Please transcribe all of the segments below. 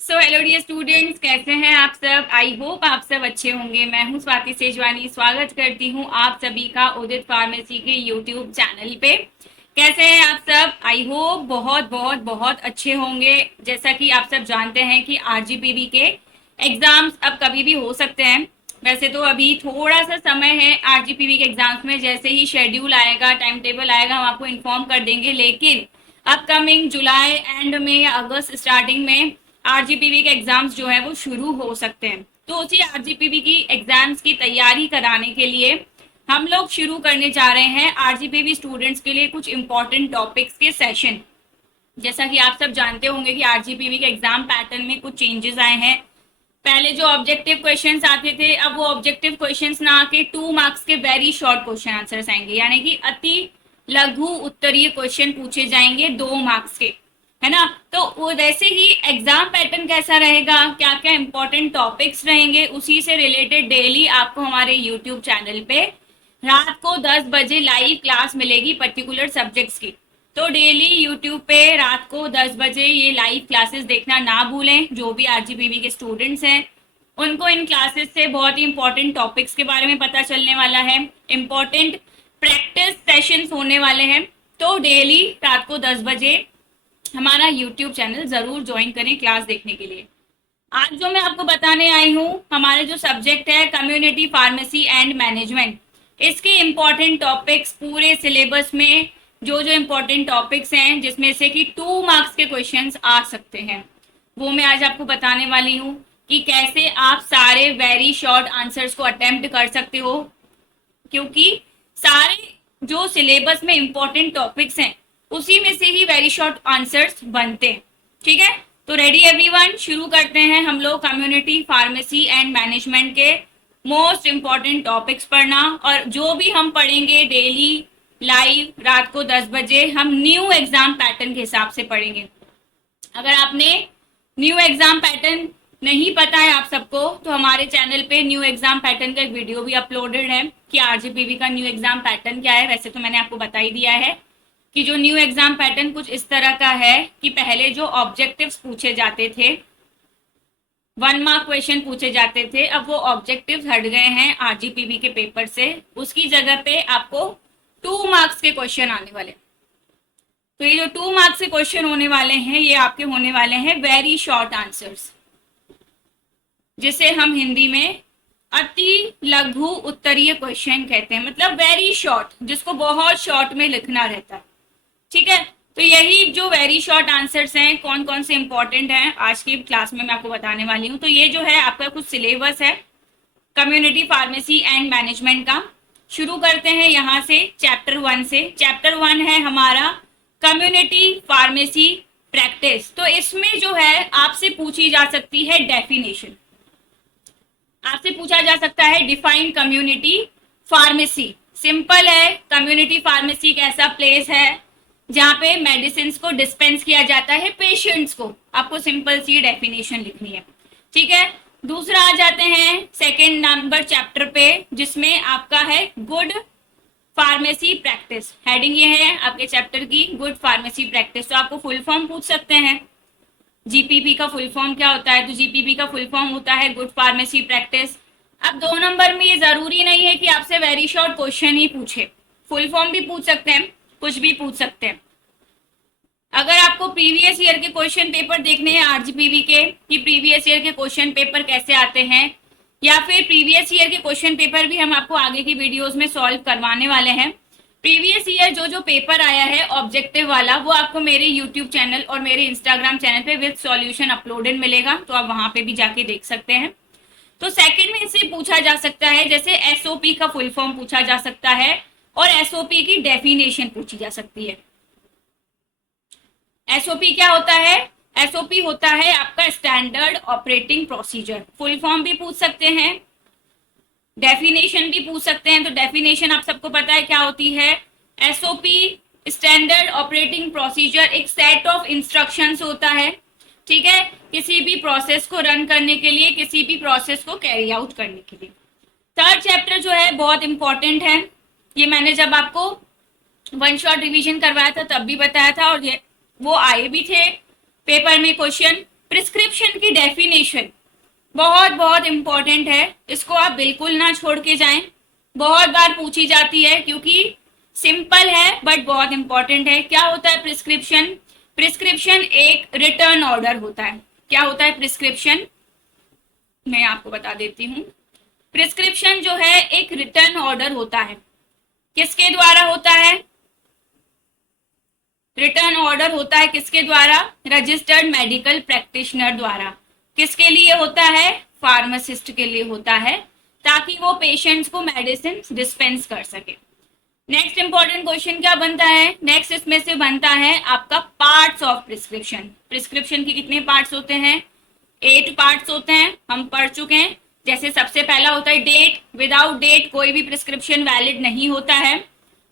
So hello dear students, कैसे हैं आप सब। आई होप आप सब अच्छे होंगे। मैं हूं स्वाति सेजवानी, स्वागत करती हूं आप सभी का उदित फार्मेसी के यूट्यूब चैनल पे। कैसे हैं आप सब। आई होप बहुत बहुत बहुत अच्छे होंगे। जैसा कि आप सब जानते हैं कि आरजीपीवी के एग्जाम्स अब कभी भी हो सकते हैं। वैसे तो अभी थोड़ा सा समय है आरजीपीवी के एग्जाम्स में। जैसे ही शेड्यूल आएगा, टाइम टेबल आएगा, हम आपको इन्फॉर्म कर देंगे। लेकिन अपकमिंग जुलाई एंड में या अगस्त स्टार्टिंग में आरजीपीवी के एग्जाम्स जो है वो शुरू हो सकते हैं। तो उसी आरजीपीवी की एग्जाम्स की तैयारी कराने के लिए हम लोग शुरू करने जा रहे हैं आरजीपीवी स्टूडेंट्स के लिए कुछ इंपॉर्टेंट टॉपिक्स के सेशन। जैसा कि आप सब जानते होंगे कि आरजीपीवी के एग्जाम पैटर्न में कुछ चेंजेस आए हैं। पहले जो ऑब्जेक्टिव क्वेश्चंस आते थे, अब वो ऑब्जेक्टिव क्वेश्चंस ना आके 2 मार्क्स के वेरी शॉर्ट क्वेश्चन आंसर्स आएंगे, यानी कि अति लघु उत्तरीय क्वेश्चन पूछे जाएंगे 2 मार्क्स के, है ना। तो वो वैसे ही एग्जाम पैटर्न कैसा रहेगा, क्या क्या इंपॉर्टेंट टॉपिक्स रहेंगे, उसी से रिलेटेड डेली आपको हमारे यूट्यूब चैनल पे रात को 10 बजे लाइव क्लास मिलेगी पर्टिकुलर सब्जेक्ट्स की। तो डेली यूट्यूब पे रात को 10 बजे ये लाइव क्लासेस देखना ना भूलें। जो भी आरजीपीवी के स्टूडेंट्स हैं उनको इन क्लासेस से बहुत ही इंपॉर्टेंट टॉपिक्स के बारे में पता चलने वाला है। इंपॉर्टेंट प्रैक्टिस सेशंस होने वाले हैं। तो डेली रात को 10 बजे हमारा यूट्यूब चैनल जरूर ज्वाइन करें क्लास देखने के लिए। आज जो मैं आपको बताने आई हूँ, हमारे जो सब्जेक्ट है कम्युनिटी फार्मेसी एंड मैनेजमेंट, इसके इम्पॉर्टेंट टॉपिक्स पूरे सिलेबस में जो जो इम्पोर्टेंट टॉपिक्स हैं जिसमें से कि 2 मार्क्स के क्वेश्चंस आ सकते हैं, वो मैं आज आपको बताने वाली हूँ कि कैसे आप सारे वेरी शॉर्ट आंसर्स को अटेम्प्ट कर सकते हो। क्योंकि सारे जो सिलेबस में इम्पोर्टेंट टॉपिक्स हैं उसी में से ही वेरी शॉर्ट आंसर्स बनते हैं। ठीक है, तो रेडी एवरीवन, शुरू करते हैं हम लोग कम्युनिटी फार्मेसी एंड मैनेजमेंट के मोस्ट इम्पॉर्टेंट टॉपिक्स पढ़ना। और जो भी हम पढ़ेंगे डेली लाइव रात को 10 बजे, हम न्यू एग्जाम पैटर्न के हिसाब से पढ़ेंगे। अगर आपने न्यू एग्जाम पैटर्न नहीं पता है आप सबको, तो हमारे चैनल पे न्यू एग्जाम पैटर्न का एक वीडियो भी अपलोडेड है कि आरजीपीवी का न्यू एग्जाम पैटर्न क्या है। वैसे तो मैंने आपको बता ही दिया है कि जो न्यू एग्जाम पैटर्न कुछ इस तरह का है कि पहले जो ऑब्जेक्टिव्स पूछे जाते थे, 1 मार्क क्वेश्चन पूछे जाते थे, अब वो ऑब्जेक्टिव्स हट गए हैं आरजीपीवी के पेपर से। उसकी जगह पे आपको 2 मार्क्स के क्वेश्चन आने वाले। तो ये जो 2 मार्क्स के क्वेश्चन होने वाले हैं, ये आपके होने वाले हैं वेरी शॉर्ट आंसर्स, जिसे हम हिंदी में अति लघु उत्तरीय क्वेश्चन कहते हैं। मतलब वेरी शॉर्ट, जिसको बहुत शॉर्ट में लिखना रहता है। ठीक है, तो यही जो वेरी शॉर्ट आंसर्स हैं, कौन कौन से इंपॉर्टेंट हैं, आज की क्लास में मैं आपको बताने वाली हूँ। तो ये जो है आपका कुछ सिलेबस है कम्युनिटी फार्मेसी एंड मैनेजमेंट का। शुरू करते हैं यहाँ से चैप्टर 1 से। चैप्टर 1 है हमारा कम्युनिटी फार्मेसी प्रैक्टिस। तो इसमें जो है आपसे पूछी जा सकती है डेफिनेशन, आपसे पूछा जा सकता है डिफाइन कम्युनिटी फार्मेसी। सिंपल है, कम्युनिटी फार्मेसी एक ऐसा प्लेस है जहाँ पे मेडिसिन को डिस्पेंस किया जाता है पेशेंट्स को। आपको सिंपल सी डेफिनेशन लिखनी है। ठीक है, दूसरा आ जाते हैं सेकेंड नंबर चैप्टर पे, जिसमें आपका है गुड फार्मेसी प्रैक्टिस। हेडिंग ये है आपके चैप्टर की, गुड फार्मेसी प्रैक्टिस। तो आपको फुल फॉर्म पूछ सकते हैं, जीपीपी का फुल फॉर्म क्या होता है, तो जीपीपी का फुल फॉर्म होता है गुड फार्मेसी प्रैक्टिस। अब 2 नंबर में ये जरूरी नहीं है कि आपसे वेरी शॉर्ट क्वेश्चन ही पूछे, फुल फॉर्म भी पूछ सकते हैं, कुछ भी पूछ सकते हैं। अगर आपको प्रीवियस ईयर के क्वेश्चन पेपर देखने हैं आरजीपीवी के, कि प्रीवियस ईयर के क्वेश्चन पेपर कैसे आते हैं, या फिर प्रीवियस ईयर के क्वेश्चन पेपर भी हम आपको आगे की वीडियोस में सॉल्व करवाने वाले हैं। प्रीवियस ईयर जो पेपर आया है ऑब्जेक्टिव वाला, वो आपको मेरे यूट्यूब चैनल और मेरे इंस्टाग्राम चैनल पे विद सॉल्यूशन अपलोडेड मिलेगा, तो आप वहां पे भी जाके देख सकते हैं। तो सेकंड में इससे पूछा जा सकता है, जैसे एसओपी का फुल फॉर्म पूछा जा सकता है और एसओपी की डेफिनेशन पूछी जा सकती है। एसओपी क्या होता है, एसओपी होता है आपका standard operating procedure. Full form भी पूछ सकते हैं, डेफिनेशन भी पूछ सकते हैं। तो डेफिनेशन आप सबको पता है क्या होती है। एसओपी स्टैंडर्ड ऑपरेटिंग प्रोसीजर एक सेट ऑफ इंस्ट्रक्शंस होता है। ठीक है, किसी भी प्रोसेस को रन करने के लिए, किसी भी प्रोसेस को कैरी आउट करने के लिए। थर्ड चैप्टर जो है बहुत इंपॉर्टेंट है, ये मैंने जब आपको 1 शॉट रिवीजन करवाया था तब भी बताया था, और ये वो आए भी थे पेपर में क्वेश्चन। प्रिस्क्रिप्शन की डेफिनेशन बहुत बहुत इंपॉर्टेंट है, इसको आप बिल्कुल ना छोड़ के जाएं। बहुत बार पूछी जाती है क्योंकि सिंपल है बट बहुत इंपॉर्टेंट है। क्या होता है प्रिस्क्रिप्शन? प्रिस्क्रिप्शन एक रिटर्न ऑर्डर होता है। क्या होता है प्रिस्क्रिप्शन? मैं आपको बता देती हूँ। प्रिस्क्रिप्शन जो है एक रिटर्न ऑर्डर होता है। किसके द्वारा होता है? रिटर्न ऑर्डर होता है किसके द्वारा? रजिस्टर्ड मेडिकल प्रैक्टिशनर द्वारा। किसके लिए होता है? फार्मासिस्ट के लिए होता है, ताकि वो पेशेंट्स को मेडिसिन डिस्पेंस कर सके। नेक्स्ट इंपॉर्टेंट क्वेश्चन क्या बनता है? नेक्स्ट इसमें से बनता है आपका पार्ट्स ऑफ प्रिस्क्रिप्शन। प्रिस्क्रिप्शन के कितने पार्ट्स होते हैं? 8 पार्ट्स होते हैं, हम पढ़ चुके हैं। जैसे सबसे पहला होता है डेट। विदाउट डेट कोई भी प्रिस्क्रिप्शन वैलिड नहीं होता है।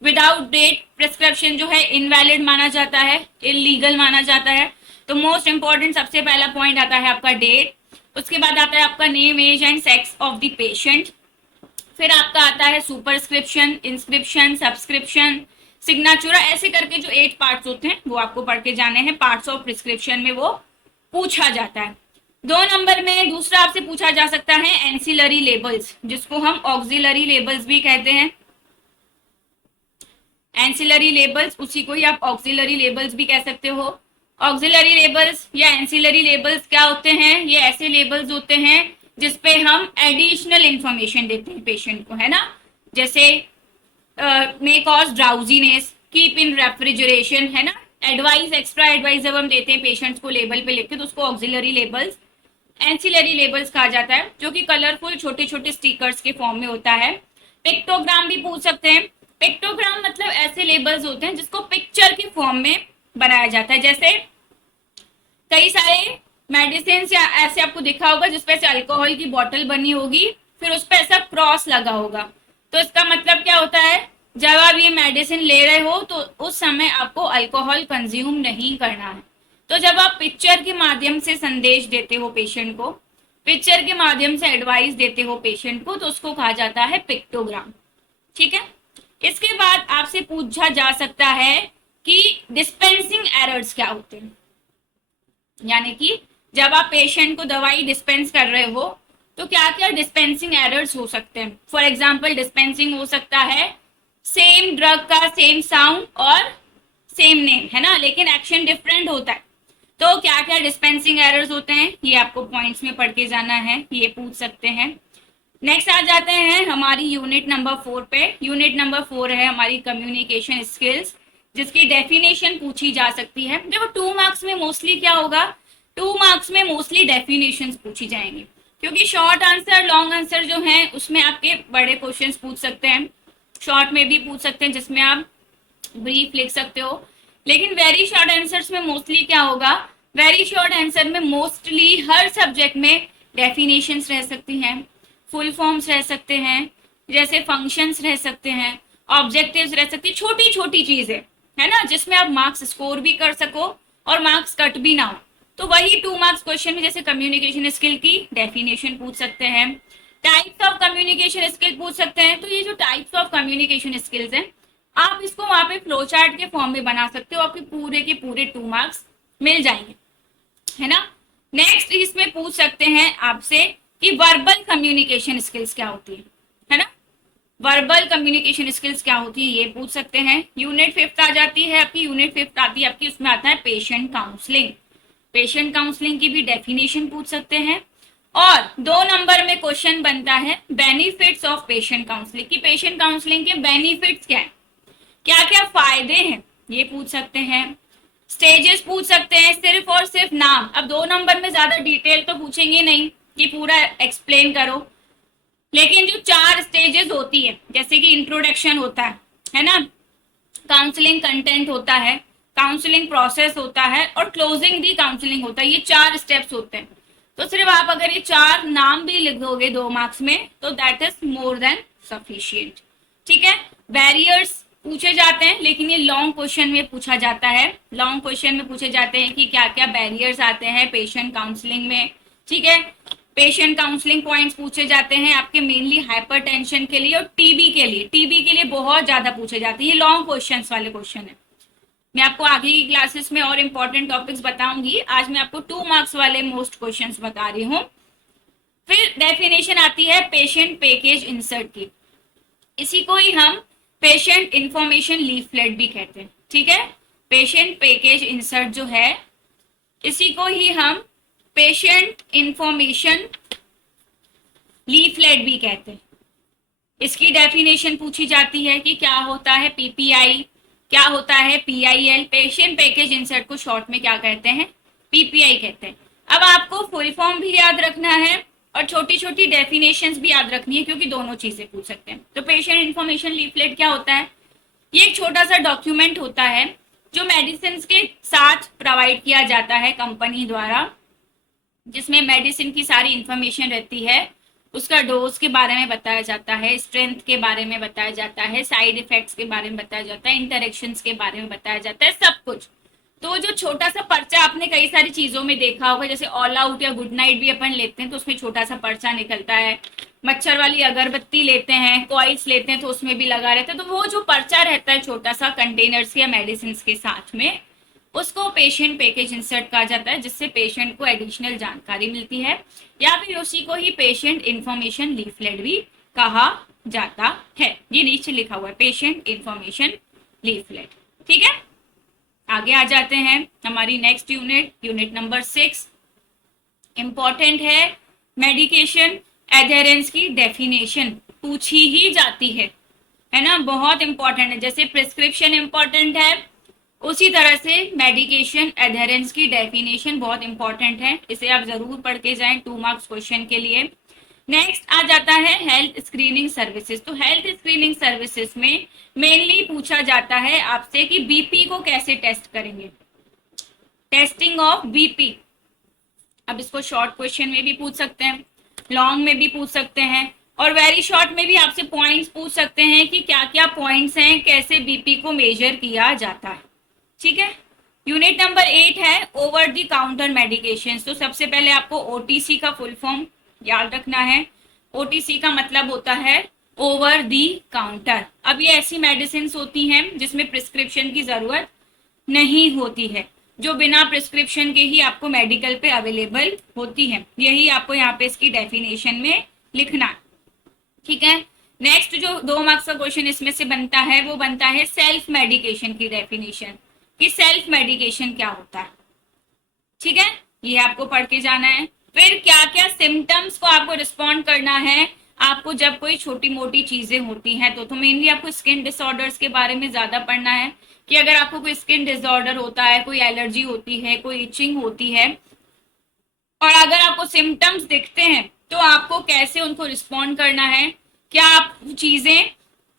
विदाउट डेट प्रिस्क्रिप्शन जो है इनवैलिड माना जाता है, इलीगल माना जाता है। तो मोस्ट इंपॉर्टेंट सबसे पहला पॉइंट आता है आपका डेट। उसके बाद आता है आपका name, age and sex of the patient. फिर आपका आता है सुपरस्क्रिप्शन, इंस्क्रिप्शन, सब्सक्रिप्शन, सिग्नेचर, ऐसे करके जो 8 पार्ट्स होते हैं वो आपको पढ़ के जाने हैं। पार्ट्स ऑफ प्रिस्क्रिप्शन में वो पूछा जाता है। 2 नंबर में दूसरा आपसे पूछा जा सकता है एंसिलरी लेबल्स, जिसको हम ऑक्सिलरी लेबल्स भी कहते हैं। एंसिलरी लेबल्स, उसी को ही आप ऑक्सिलरी लेबल्स भी कह सकते हो। ऑक्सिलरी लेबल्स या एंसिलरी लेबल्स क्या होते हैं? ये ऐसे लेबल्स होते हैं जिसपे हम एडिशनल इंफॉर्मेशन देते हैं पेशेंट को, है ना। जैसे may cause drowsiness, keep in refrigeration, है ना। एडवाइस, एक्स्ट्रा एडवाइस जब हम देते हैं पेशेंट्स को लेबल पे लिख के, तो उसको ऑक्सिलरी लेबल्स, एंसिलरी लेबल्स कहा जाता है, जो कि कलरफुल छोटे छोटे स्टिकर्स के फॉर्म में होता है। पिक्टोग्राम भी पूछ सकते हैं। पिक्टोग्राम मतलब ऐसे लेबल्स होते हैं जिसको पिक्चर के फॉर्म में बनाया जाता है। जैसे कई सारे मेडिसिन या ऐसे आपको दिखा होगा जिसपे से अल्कोहल की बोतल बनी होगी, फिर उस पर ऐसा क्रॉस लगा होगा, तो इसका मतलब क्या होता है? जब आप ये मेडिसिन ले रहे हो तो उस समय आपको अल्कोहल कंज्यूम नहीं करना है। तो जब आप पिक्चर के माध्यम से संदेश देते हो पेशेंट को, पिक्चर के माध्यम से एडवाइस देते हो पेशेंट को, तो उसको कहा जाता है पिक्टोग्राम। ठीक है। इसके बाद आपसे पूछा जा सकता है कि डिस्पेंसिंग एरर्स क्या होते हैं, यानी कि जब आप पेशेंट को दवाई डिस्पेंस कर रहे हो तो क्या क्या डिस्पेंसिंग एरर्स हो सकते हैं। फॉर एग्जांपल डिस्पेंसिंग हो सकता है सेम ड्रग का सेम साउंड और सेम नेम, है ना, लेकिन एक्शन डिफरेंट होता है। तो क्या क्या डिस्पेंसिंग एरर्स होते हैं, ये आपको पॉइंट्स में पढ़ के जाना है, ये पूछ सकते हैं। नेक्स्ट आ जाते हैं हमारी यूनिट नंबर 4 पे। यूनिट नंबर 4 है हमारी कम्युनिकेशन स्किल्स, जिसकी डेफिनेशन पूछी जा सकती है। देखो 2 मार्क्स में मोस्टली क्या होगा, 2 मार्क्स में मोस्टली डेफिनेशंस पूछी जाएंगी, क्योंकि शॉर्ट आंसर लॉन्ग आंसर जो है उसमें आपके बड़े क्वेश्चंस पूछ सकते हैं, शॉर्ट में भी पूछ सकते हैं जिसमें आप ब्रीफ लिख सकते हो। लेकिन वेरी शॉर्ट आंसर्स में मोस्टली क्या होगा, वेरी शॉर्ट आंसर में मोस्टली हर सब्जेक्ट में डेफिनेशंस रह सकती हैं, फुल फॉर्म्स रह सकते हैं, जैसे फंक्शंस रह सकते हैं, ऑब्जेक्टिव्स रह सकती है, छोटी छोटी चीजें, है ना, जिसमें आप मार्क्स स्कोर भी कर सको और मार्क्स कट भी ना हो। तो वही 2 मार्क्स क्वेश्चन में जैसे कम्युनिकेशन स्किल की डेफिनेशन पूछ सकते हैं, टाइप्स ऑफ कम्युनिकेशन स्किल पूछ सकते हैं। तो ये जो टाइप्स ऑफ कम्युनिकेशन स्किल्स हैं, आप इसको वहां पे फ्लो चार्ट के फॉर्म में बना सकते हो, आपके पूरे के पूरे 2 मार्क्स मिल जाएंगे, है ना। नेक्स्ट इसमें पूछ सकते हैं आपसे कि वर्बल कम्युनिकेशन स्किल्स क्या होती है ना, वर्बल कम्युनिकेशन स्किल्स क्या होती है, ये पूछ सकते हैं। यूनिट 5 आ जाती है आपकी, यूनिट 5 आती है आपकी, उसमें आता है पेशेंट काउंसलिंग। पेशेंट काउंसलिंग की भी डेफिनेशन पूछ सकते हैं। और 2 नंबर में क्वेश्चन बनता है बेनिफिट्स ऑफ पेशेंट काउंसलिंग, की पेशेंट काउंसलिंग के बेनिफिट्स क्या है, क्या क्या फायदे हैं, ये पूछ सकते हैं। स्टेजेस पूछ सकते हैं, सिर्फ और सिर्फ नाम। अब 2 नंबर में ज्यादा डिटेल तो पूछेंगे नहीं कि पूरा एक्सप्लेन करो, लेकिन जो 4 स्टेजेस होती है, जैसे कि इंट्रोडक्शन होता है ना, काउंसलिंग कंटेंट होता है, काउंसलिंग प्रोसेस होता है और क्लोजिंग दी काउंसलिंग होता है, ये 4 स्टेप्स होते हैं। तो सिर्फ आप अगर ये 4 नाम भी लिख दोगे 2 मार्क्स में तो that is more than sufficient. ठीक है। बैरियर्स पूछे जाते हैं, लेकिन ये लॉन्ग क्वेश्चन में पूछा जाता है, लॉन्ग क्वेश्चन में पूछे जाते हैं कि क्या क्या बैरियर्स आते हैं पेशेंट काउंसलिंग में। ठीक है। पेशेंट काउंसलिंग पॉइंट्स पूछे जाते हैं आपके मेनली हाइपरटेंशन के लिए और टीबी के लिए, टीबी के लिए बहुत ज्यादा पूछे जाते हैं, ये लॉन्ग क्वेश्चंस वाले क्वेश्चन है। मैं आपको आगे की क्लासेस में और इम्पोर्टेंट टॉपिक्स बताऊंगी। आज मैं आपको 2 मार्क्स वाले मोस्ट क्वेश्चंस बता रही हूँ। फिर डेफिनेशन आती है पेशेंट पैकेज इंसर्ट की। इसी को ही हम पेशेंट इंफॉर्मेशन लीफलेट भी कहते हैं। ठीक है, पेशेंट पैकेज इंसर्ट जो है इसी को ही हम पेशेंट इंफॉर्मेशन लीफलेट भी कहते हैं। इसकी डेफिनेशन पूछी जाती है कि क्या होता है पीपीआई, क्या होता है पीआईएल। पेशेंट पैकेज इंसर्ट को शॉर्ट में क्या कहते हैं, पीपीआई कहते हैं। अब आपको फुल फॉर्म भी याद रखना है और छोटी छोटी डेफिनेशंस भी याद रखनी है, क्योंकि दोनों चीजें पूछ सकते हैं। तो पेशेंट इंफॉर्मेशन लीफलेट क्या होता है, ये एक छोटा सा डॉक्यूमेंट होता है जो मेडिसिन के साथ प्रोवाइड किया जाता है कंपनी द्वारा, जिसमें मेडिसिन की सारी इंफॉर्मेशन रहती है। उसका डोज के बारे में बताया जाता है, स्ट्रेंथ के बारे में बताया जाता है, साइड इफेक्ट्स के बारे में बताया जाता है, इंटरेक्शंस के बारे में बताया जाता है, सब कुछ। तो जो छोटा सा पर्चा आपने कई सारी चीजों में देखा होगा, जैसे ऑल आउट या गुड नाइट भी अपन लेते हैं तो उसमें छोटा सा पर्चा निकलता है। मच्छर वाली अगरबत्ती लेते हैं, कॉइल्स लेते हैं तो उसमें भी लगा रहता है। तो वो जो पर्चा रहता है छोटा सा कंटेनर्स या मेडिसिन के साथ में, उसको पेशेंट पैकेज इंसर्ट कहा जाता है, जिससे पेशेंट को एडिशनल जानकारी मिलती है, या फिर उसी को ही पेशेंट इंफॉर्मेशन लीफलेट भी कहा जाता है। ये नीचे लिखा हुआ है पेशेंट इंफॉर्मेशन लीफलेट। ठीक है, आगे आ जाते हैं। हमारी नेक्स्ट यूनिट नंबर 6 इंपॉर्टेंट है। मेडिकेशन एडहेरेंस की डेफिनेशन पूछी ही जाती है ना, बहुत इंपॉर्टेंट है। जैसे प्रिस्क्रिप्शन इंपॉर्टेंट है, उसी तरह से मेडिकेशन एडहेरेंस की डेफिनेशन बहुत इंपॉर्टेंट है। इसे आप जरूर पढ़ के जाएं 2 मार्क्स क्वेश्चन के लिए। नेक्स्ट आ जाता है हेल्थ स्क्रीनिंग सर्विसेज। तो हेल्थ स्क्रीनिंग सर्विसेज में मेनली पूछा जाता है आपसे कि बीपी को कैसे टेस्ट करेंगे, टेस्टिंग ऑफ बीपी। अब इसको शॉर्ट क्वेश्चन में भी पूछ सकते हैं, लॉन्ग में भी पूछ सकते हैं, और वेरी शॉर्ट में भी आपसे पॉइंट्स पूछ सकते हैं कि क्या क्या पॉइंट्स हैं, कैसे बीपी को मेजर किया जाता है। ठीक है, यूनिट नंबर 8 है ओवर द काउंटर मेडिकेशन। तो सबसे पहले आपको ओटीसी का फुल फॉर्म याद रखना है। ओटीसी का मतलब होता है ओवर दी काउंटर। अब ये ऐसी मेडिसिन होती हैं जिसमें प्रिस्क्रिप्शन की जरूरत नहीं होती है, जो बिना प्रिस्क्रिप्शन के ही आपको मेडिकल पे अवेलेबल होती है। यही आपको यहाँ पे इसकी डेफिनेशन में लिखना है। ठीक है, नेक्स्ट जो 2 मार्क्स का क्वेश्चन इसमें से बनता है वो बनता है सेल्फ मेडिकेशन की डेफिनेशन, कि सेल्फ मेडिकेशन क्या होता है। ठीक है, ये आपको पढ़ के जाना है। फिर क्या क्या सिम्टम्स को आपको रिस्पॉन्ड करना है आपको जब कोई छोटी मोटी चीजें होती हैं। तो मेनली आपको स्किन डिसऑर्डर्स के बारे में ज्यादा पढ़ना है, कि अगर आपको कोई स्किन डिसऑर्डर होता है, कोई एलर्जी होती है, कोई इचिंग होती है, और अगर आपको सिम्टम्स दिखते हैं तो आपको कैसे उनको रिस्पॉन्ड करना है, क्या आप चीजें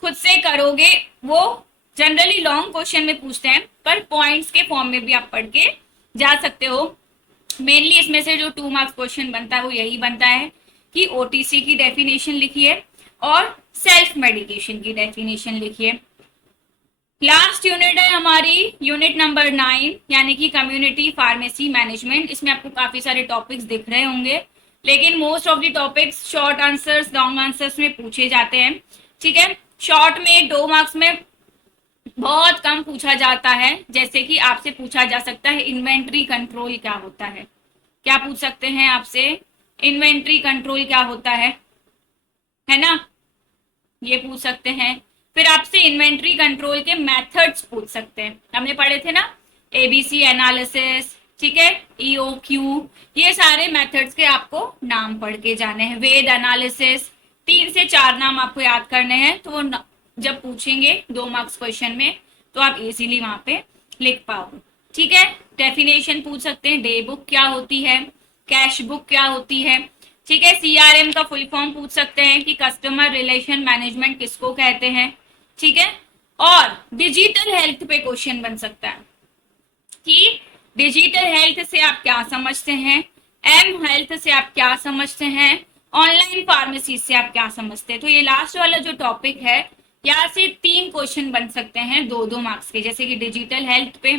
खुद से करोगे। वो जनरली लॉन्ग क्वेश्चन में पूछते हैं, पर पॉइंट्स के फॉर्म में भी आप पढ़ के जा सकते हो। मेनली इसमें से जो 2 मार्क्स क्वेश्चन बनता है वो यही बनता है कि ओटीसी की डेफिनेशन लिखिए और सेल्फ मेडिकेशन की डेफिनेशन लिखिए। लास्ट यूनिट है हमारी यूनिट नंबर 9, यानी कि कम्युनिटी फार्मेसी मैनेजमेंट। इसमें आपको काफी सारे टॉपिक्स दिख रहे होंगे, लेकिन most of the topics short answers, long answers में पूछे जाते हैं। ठीक है, शॉर्ट में 2 मार्क्स में बहुत कम पूछा जाता है। जैसे कि आपसे पूछा जा सकता है इन्वेंट्री कंट्रोल क्या होता है, क्या पूछ सकते हैं आपसे, इन्वेंट्री कंट्रोल क्या होता है ना, ये पूछ सकते हैं। फिर आपसे इन्वेंट्री कंट्रोल के मेथड्स पूछ सकते हैं, हमने पढ़े थे ना, एबीसी एनालिसिस, ठीक है, ईओक्यू, ये सारे मेथड्स के आपको नाम पढ़ के जाने हैं। वेद एनालिसिस, 3 से 4 नाम आपको याद करने हैं, तो वो जब पूछेंगे 2 मार्क्स क्वेश्चन में तो आप इजीली वहां पे लिख पाओगे। ठीक है, डेफिनेशन पूछ सकते हैं, डे बुक क्या होती है, कैश बुक क्या होती है। ठीक है, सीआरएम का फुल फॉर्म पूछ सकते हैं कि कस्टमर रिलेशन मैनेजमेंट किसको कहते हैं। ठीक है, और डिजिटल हेल्थ पे क्वेश्चन बन सकता है कि डिजिटल हेल्थ से आप क्या समझते हैं, एम हेल्थ से आप क्या समझते हैं, ऑनलाइन फार्मेसी से आप क्या समझते हैं। तो ये लास्ट वाला जो टॉपिक है, यहाँ से 3 क्वेश्चन बन सकते हैं 2-2 मार्क्स के, जैसे कि डिजिटल हेल्थ पे,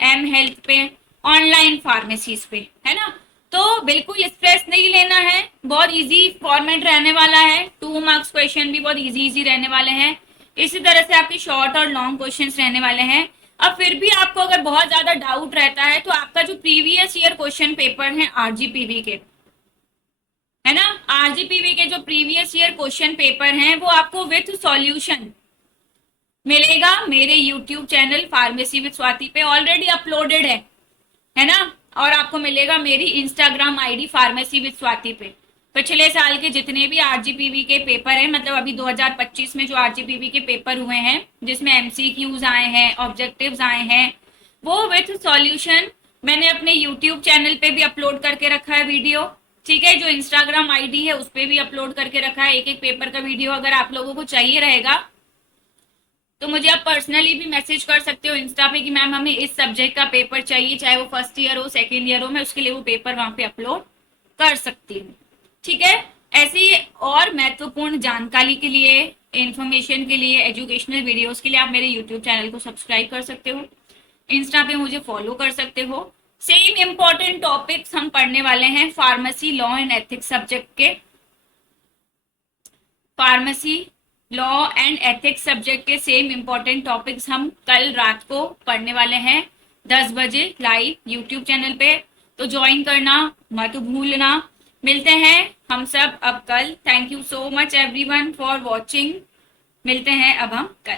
एम हेल्थ पे, ऑनलाइन फार्मेसीज पे, है ना। तो बिल्कुल स्ट्रेस नहीं लेना है, बहुत इजी फॉर्मेट रहने वाला है। 2 मार्क्स क्वेश्चन भी बहुत इजी रहने वाले हैं। इसी तरह से आपके शॉर्ट और लॉन्ग क्वेश्चंस रहने वाले हैं। अब फिर भी आपको अगर बहुत ज्यादा डाउट रहता है तो आपका जो प्रीवियस ईयर क्वेश्चन पेपर है आरजीपीवी के, है ना, आरजीपीवी के जो प्रीवियस ईयर क्वेश्चन पेपर हैं वो आपको विथ सॉल्यूशन मिलेगा मेरे YouTube channel pharmacy with Swati पे, ऑलरेडी अपलोडेड है ना। और आपको मिलेगा मेरी Instagram ID pharmacy with Swati पे। पिछले साल के जितने भी आरजीपीवी के पेपर हैं, मतलब अभी 2025 में जो आरजीपीवी के पेपर हुए हैं जिसमें एमसीक्यूज आए हैं, ऑब्जेक्टिव्स आए हैं, वो विथ सॉल्यूशन मैंने अपने यूट्यूब चैनल पे भी अपलोड करके रखा है वीडियो, ठीक है। जो इंस्टाग्राम आईडी है उस पर भी अपलोड करके रखा है एक एक पेपर का वीडियो। अगर आप लोगों को चाहिए रहेगा तो मुझे आप पर्सनली भी मैसेज कर सकते हो इंस्टा पे कि मैम हमें इस सब्जेक्ट का पेपर चाहिए, चाहे वो फर्स्ट ईयर हो सेकेंड ईयर हो, मैं उसके लिए वो पेपर वहां पे अपलोड कर सकती हूँ, ठीक है। ऐसी और महत्वपूर्ण जानकारी के लिए, इंफॉर्मेशन के लिए, एजुकेशनल वीडियोस के लिए आप मेरे यूट्यूब चैनल को सब्सक्राइब कर सकते हो, इंस्टा पे मुझे फॉलो कर सकते हो। सेम इंपॉर्टेंट टॉपिक्स हम पढ़ने वाले हैं pharmacy law and ethics subject के, pharmacy law and ethics subject के सेम इंपॉर्टेंट टॉपिक्स हम कल रात को पढ़ने वाले हैं 10 बजे लाइव यूट्यूब चैनल पे, तो ज्वाइन करना मत भूलना। मिलते हैं हम सब अब कल। Thank you so much everyone for watching. मिलते हैं अब हम कल।